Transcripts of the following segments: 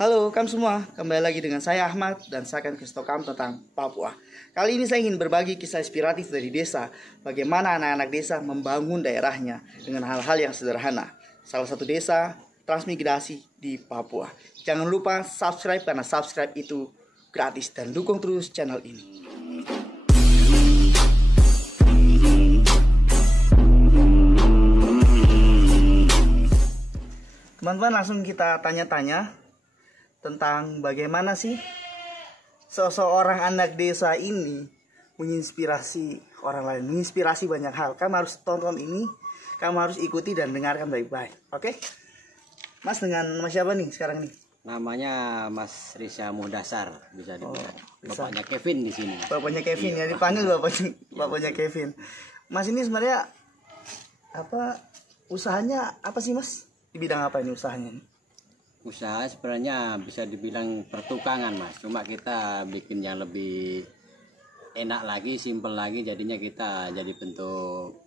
Halo kamu semua, kembali lagi dengan saya Ahmad dan saya akan kasih tahu kamu tentang Papua. Kali ini saya ingin berbagi kisah inspiratif dari desa, bagaimana anak-anak desa membangun daerahnya dengan hal-hal yang sederhana. Salah satu desa transmigrasi di Papua. Jangan lupa subscribe karena subscribe itu gratis dan dukung terus channel ini. Teman-teman, langsung kita tanya-tanya tentang bagaimana sih seseorang anak desa ini menginspirasi orang lain, menginspirasi banyak hal. Kamu harus tonton ini, kamu harus ikuti dan dengarkan baik-baik. Oke? Mas, dengan Mas siapa nih sekarang nih? Namanya Mas Risha Muhdasar, bisa dibilang. Bapaknya Kevin di sini. Bapaknya Kevin, ya dipanggil bapaknya Kevin. Mas ini sebenarnya usahanya apa sih, Mas? Di bidang apa ini usahanya? Usaha sebenarnya bisa dibilang pertukangan, Mas. Cuma kita bikin yang lebih enak lagi, simpel lagi. Jadinya kita jadi bentuk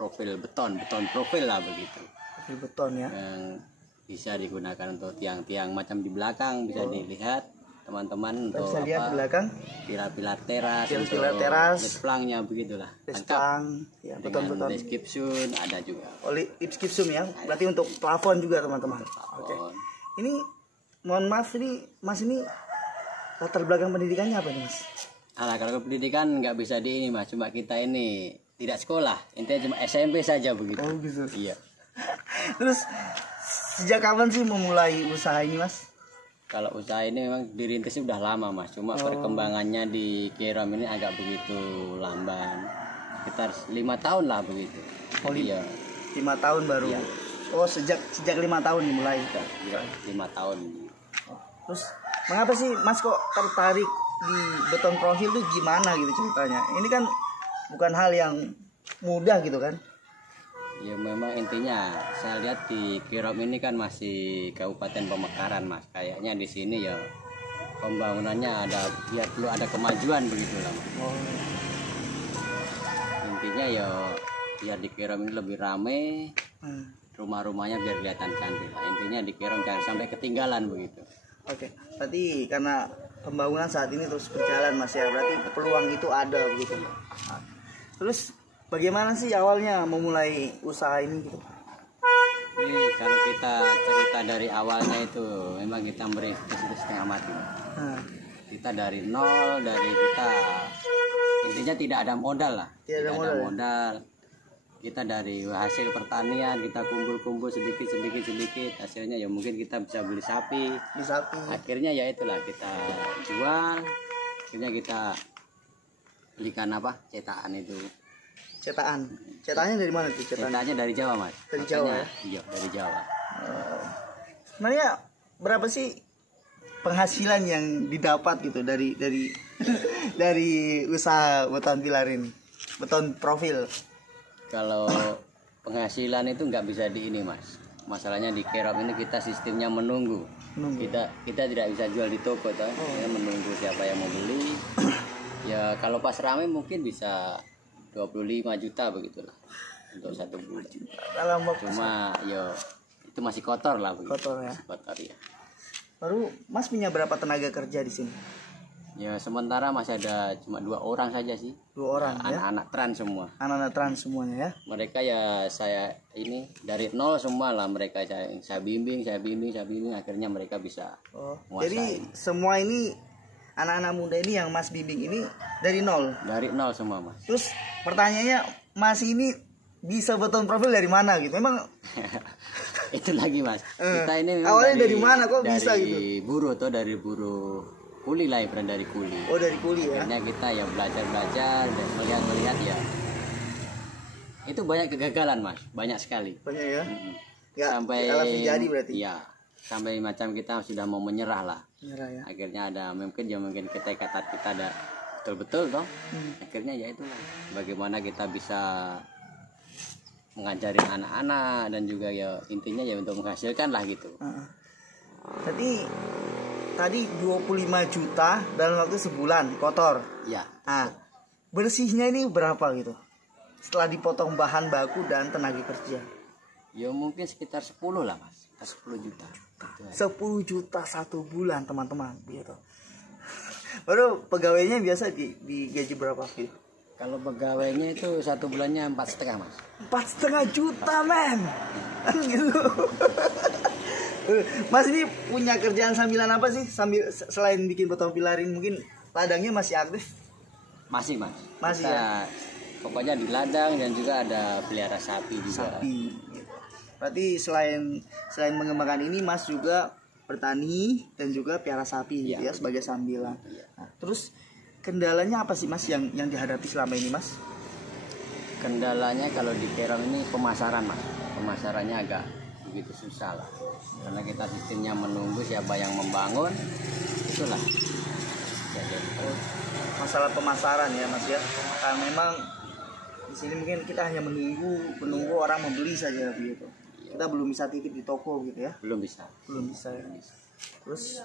profil beton profil lah begitu. Profil beton ya. Yang bisa digunakan untuk tiang-tiang macam di belakang bisa dilihat teman-teman untuk bisa lihat di belakang pilar-pilar teras, pilar teras, desplangnya begitulah. Desplang, ya, beton-beton. Deskripsi ada juga. Deskripsi ya, berarti untuk plafon juga teman-teman. Oke. Ini mohon maaf, ini Mas ini latar belakang pendidikannya apa nih, Mas? Alah, kalau pendidikan nggak bisa di ini, Mas. Cuma kita ini tidak sekolah, intinya cuma SMP saja begitu. Oh gitu. Iya. Terus sejak kapan sih memulai usaha ini, Mas? Kalau usaha ini memang dirintis sudah lama, Mas. Cuma perkembangannya di Kerom ini agak begitu lamban. Sekitar 5 tahun lah begitu. Oh, iya. 5 tahun baru. Iya. Oh, sejak 5 tahun dimulai. Iya, 5 tahun. Terus mengapa sih Mas kok tertarik di beton profil itu gimana gitu ceritanya? Ini kan bukan hal yang mudah gitu kan? Ya memang intinya saya lihat di Kerom ini kan masih Kabupaten Pemekaran, Mas. Kayaknya di sini ya pembangunannya perlu ada kemajuan begitu lah, Mas. Oh. Intinya ya biar di Kerom ini lebih ramai, rumah-rumahnya biar kelihatan cantik lah. Intinya di Kerom jangan sampai ketinggalan begitu. Oke, berarti karena pembangunan saat ini terus berjalan, Mas ya, berarti peluang itu ada begitu. Nah, terus bagaimana sih awalnya memulai usaha ini gitu? Ini kalau kita cerita dari awalnya itu memang kita merintis itu setengah mati. Kita dari nol, kita intinya tidak ada modal lah. Tidak ada modal. Kita dari hasil pertanian kita kumpul sedikit. Hasilnya ya mungkin kita bisa beli sapi. Akhirnya ya itulah kita jual. Akhirnya kita belikan cetakan itu. Cetakannya dari mana tuh? Cetakannya dari Jawa, Mas. Dari Jawa ya? Iya, dari Jawa. Sebenarnya berapa sih penghasilan yang didapat gitu dari dari usaha beton pilar ini, beton profil? Kalau penghasilan itu nggak bisa di ini, Mas. Masalahnya di Kerom ini kita sistemnya menunggu. Kita tidak bisa jual di toko toh. Kita menunggu siapa yang mau beli. Ya kalau pas ramai mungkin bisa 25 juta begitulah untuk 1 bulan. Cuma yo itu masih kotor lah begitu. Kotor ya. Kotor ya. Baru Mas punya berapa tenaga kerja di sini? Ya sementara masih ada cuma 2 orang saja sih. 2 orang ya. Anak-anak trans semua. Anak-anak trans semuanya ya. Mereka ya saya ini dari nol semua lah mereka saya bimbing akhirnya mereka bisa. Jadi semua ini anak-anak muda ini yang Mas bimbing ini dari nol? Dari nol semua, Mas. Terus pertanyaannya, Mas ini bisa beton profil dari mana gitu? Memang itu lagi, Mas. Kita ini awalnya dari mana kok bisa gitu? Dari buruh kuli lah, dari kuli. Oh, dari kuli ya. Akhirnya kita ya belajar dan melihat ya. Itu banyak kegagalan, Mas. Banyak sekali. Banyak ya. Sampai jadi berarti. Iya. Sampai macam kita sudah mau menyerah lah. Ya. Akhirnya ada mungkin kita kata kita ada betul toh. Akhirnya ya itulah bagaimana kita bisa mengajarin anak-anak dan juga ya intinya ya untuk menghasilkan lah gitu. Jadi tadi 25 juta dalam waktu sebulan kotor. Ya. Nah, bersihnya ini berapa gitu? Setelah dipotong bahan baku dan tenaga kerja. Ya mungkin sekitar 10 lah, Mas. Sekitar 10 juta. juta. 10 juta 1 bulan, teman-teman, gitu. Baru pegawainya biasa di gaji berapa, Fit? Kalau pegawainya itu 1 bulannya 4,5, Mas. 4,5 juta, men. Gitu. Mas ini punya kerjaan sambilan apa sih? Sambil selain bikin botol pilarin, mungkin ladangnya masih aktif? Masih, Mas. Masih kita, ya. Pokoknya di ladang dan juga ada pelihara sapi juga. Sapi. Berarti selain mengembangkan ini, Mas juga bertani dan juga piara sapi, gitu ya, sebagai sambilan. Nah, terus kendalanya apa sih, Mas, yang dihadapi selama ini, Mas? Kendalanya kalau di terong ini pemasaran, Mas. Pemasarannya agak begitu susah lah. Karena kita sistemnya menunggu siapa yang membangun, itulah. Jadi, Masalah pemasaran ya, Mas ya. Karena memang di sini mungkin kita hanya menunggu orang membeli saja begitu. Kita belum bisa titip di toko gitu ya. belum bisa. Belum bisa ya. Terus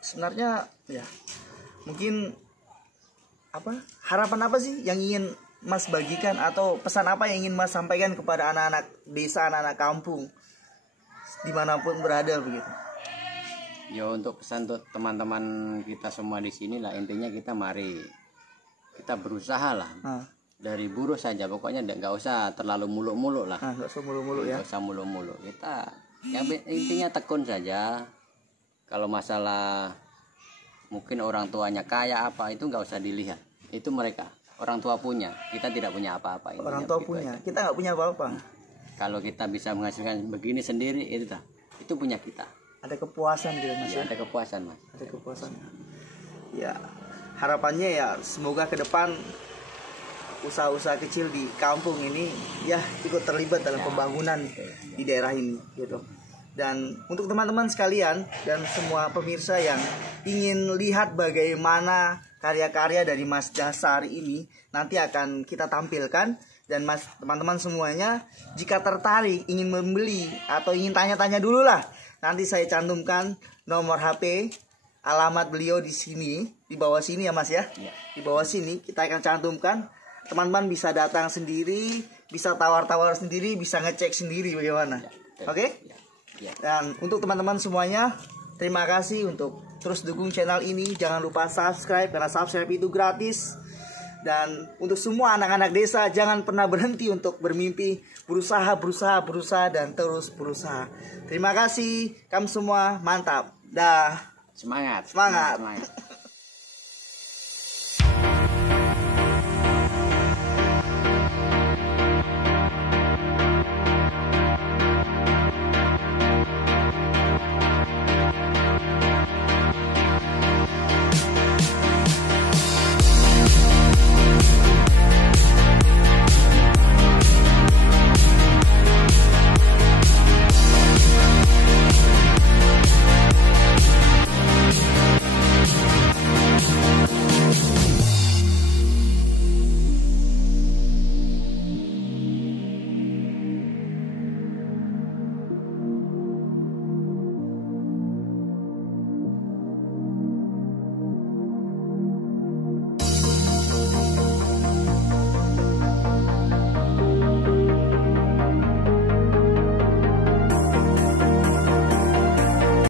sebenarnya ya mungkin harapan apa sih yang ingin Mas bagikan, atau pesan apa yang ingin Mas sampaikan kepada anak-anak desa, anak-anak kampung dimanapun berada begitu? Ya, untuk pesan untuk teman-teman kita semua di sini lah, intinya kita berusaha lah. Dari buruh saja, pokoknya nggak usah terlalu muluk-muluk lah. Nggak usah muluk-muluk ya. Nggak usah muluk-muluk. Kita yang intinya tekun saja. Kalau masalah mungkin orang tuanya kaya apa, itu nggak usah dilihat. Itu mereka, orang tua punya. Kita tidak punya apa-apa. Orang tua punya, aja. Kita nggak punya apa-apa. Kalau kita bisa menghasilkan begini sendiri, itu punya kita. Ada kepuasan gitu, Mas ya. Ada kepuasan, Mas. Ada kepuasan. Ya, harapannya ya semoga ke depan usaha-usaha kecil di kampung ini ya ikut terlibat dalam pembangunan di daerah ini gitu. Dan untuk teman-teman sekalian dan semua pemirsa yang ingin lihat bagaimana karya-karya dari Mas Dasar ini, nanti akan kita tampilkan. Dan Mas, teman-teman semuanya, jika tertarik ingin membeli atau ingin tanya-tanya dulu lah, nanti saya cantumkan nomor HP, alamat beliau di sini, di bawah sini ya, Mas ya. Di bawah sini kita akan cantumkan. Teman-teman bisa datang sendiri, bisa tawar-tawar sendiri, bisa ngecek sendiri bagaimana. Oke? Dan untuk teman-teman semuanya, terima kasih untuk terus dukung channel ini. Jangan lupa subscribe, karena subscribe itu gratis. Dan untuk semua anak-anak desa, jangan pernah berhenti untuk bermimpi, berusaha dan terus berusaha. Terima kasih, kamu semua mantap. Dah. Semangat. Semangat.